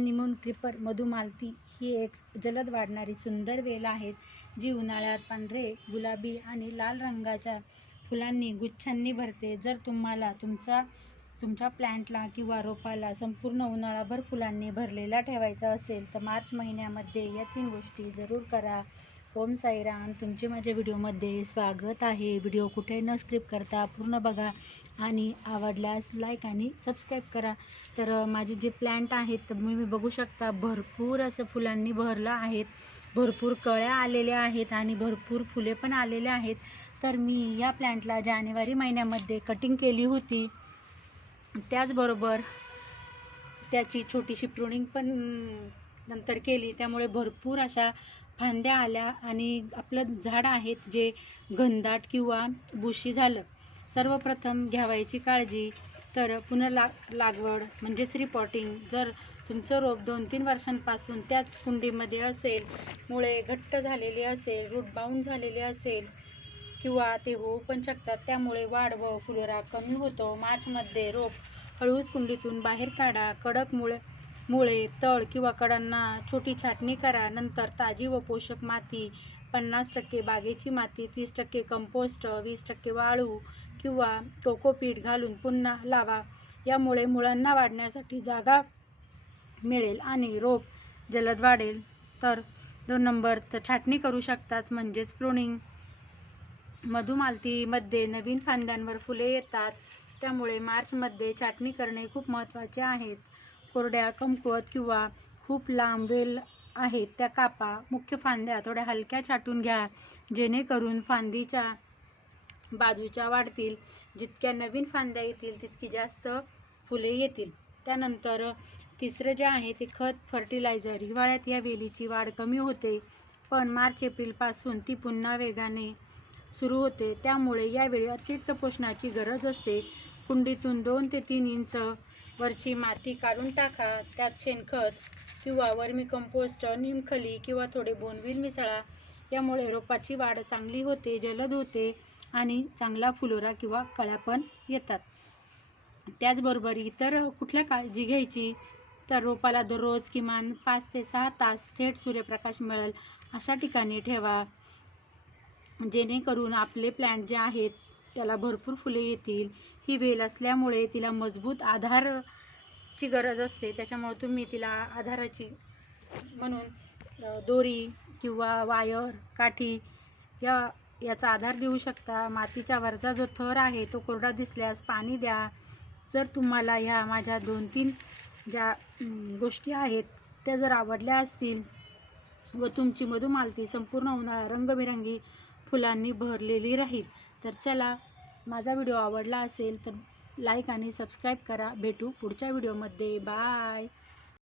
Honeymoon creeper Madhumalti ही एक जलद वाढणारी सुंदर वेल आहे जी उन्हाळ्यात पांढरे, गुलाबी आणि लाल रंगाच्या फुलांनी गुच्छांनी भरते. जर तुम्हाला तुमच्या प्लांटला किंवा रोपाला संपूर्ण उन्हाळाभर फुलांनी भरलेला ठेवायचा असेल तर मार्च महिन्यामध्ये या 3 गोष्टी जरूर करा. ओम साईराम. तुमचे माझ्या व्हिडिओमध्ये स्वागत आहे. व्हिडिओ कुठे न स्किप करता पूर्ण बघा आणि आवडल्यास लाईक आणि सबस्क्राईब करा. तर माझे जे प्लांट आहेत तर तुम्ही बघू शकता भरपूर असं फुलांनी भरलं आहेत, भरपूर कळ्या आलेल्या आहेत आणि भरपूर फुले पण आलेले आहेत. तर मी या प्लांटला जानेवारी महिन्यामध्ये कटिंग केली होती. त्याचबरोबर त्याची छोटीशी प्रुनिंग पण नंतर केली, त्यामुळे भरपूर अशा फांद्या आल्या आणि आपलं झाड आहेत जे घनदाट किंवा बुशी झालं. सर्वप्रथम घ्यावायची काळजी तर लागवड म्हणजेच रिपॉटिंग. जर तुमचं रोप 2-3 वर्षांपासून त्याच कुंडीमध्ये असेल, मुळे घट्ट झालेली असेल, रूट बाउंड झालेली असेल किंवा ते होऊ पण शकतात, त्यामुळे वाढ व फुलोरा कमी होतो. मार्चमध्ये रोप हळूच कुंडीतून बाहेर काढा. कडक मुळे, तळ किंवा कडांना छोटी छाटणी करा. नंतर ताजी व पोषक माती 50% बागेची माती, 30% कंपोस्ट, 20% वाळू किंवा कोकोपीट घालून पुन्हा लावा. यामुळे मुळांना वाढण्यासाठी जागा मिळेल आणि रोप जलद वाढेल. तर 2 नंबर तर छाटणी करू शकताच, म्हणजेच प्रुनिंग. मधुमालतीमध्ये नवीन फांद्यांवर फुले येतात, त्यामुळे मार्चमध्ये छाटणी करणे खूप महत्त्वाचे आहे. कोरड्या, कमकुवत किंवा खूप लांब वेल आहेत त्या कापा. मुख्य फांद्या थोड्या हलक्या छाटून घ्या, जेणेकरून फांदीच्या बाजूच्या वाढतील. जितक्या नवीन फांद्या येतील तितकी जास्त फुले येतील. त्यानंतर तिसरं जे आहे ते खत, फर्टिलायझर. हिवाळ्यात या वेलीची वाढ कमी होते, पण मार्च-एप्रिलपासून ती पुन्हा वेगाने सुरू होते. त्यामुळे यावेळी अतिरिक्त पोषणाची गरज असते. कुंडीतून 2 ते 3 इंच वरची माती काढून टाका. त्यात शेणखत किंवा वर्मी कंपोस्ट, निमखली किंवा थोडे बोनविल मिसळा. यामुळे रोपाची वाढ चांगली होते, जलद होते आणि चांगला फुलोरा किंवा कळ्या पण येतात. त्याचबरोबर इतर कुठल्या काळजी घ्यायची तर रोपाला दररोज किमान 5 ते 6 तास थेट सूर्यप्रकाश मिळेल अशा ठिकाणी ठेवा, जेणेकरून आपले प्लांट जे आहेत त्याला भरपूर फुले येतील. ही वेल असल्यामुळे तिला मजबूत आधाराची गरज असते, त्याच्यामुळे तुम्ही तिला आधाराची म्हणून दोरी किंवा वायर, काठी याचा आधार देऊ शकता. मातीच्या वरचा जो थर आहे तो कोरडा दिसल्यास पाणी द्या. जर तुम्हाला ह्या माझ्या 2-3 ज्या गोष्टी आहेत त्या जर आवडल्या असतील व तुमची मधुमालती संपूर्ण उन्हाळा रंगबिरंगी फुलांनी भरलेली राहील, तर चला, माझा व्हिडिओ आवडला असेल तर लाईक आणि सबस्क्राईब करा. भेटू पुढच्या व्हिडिओमध्ये. बाय.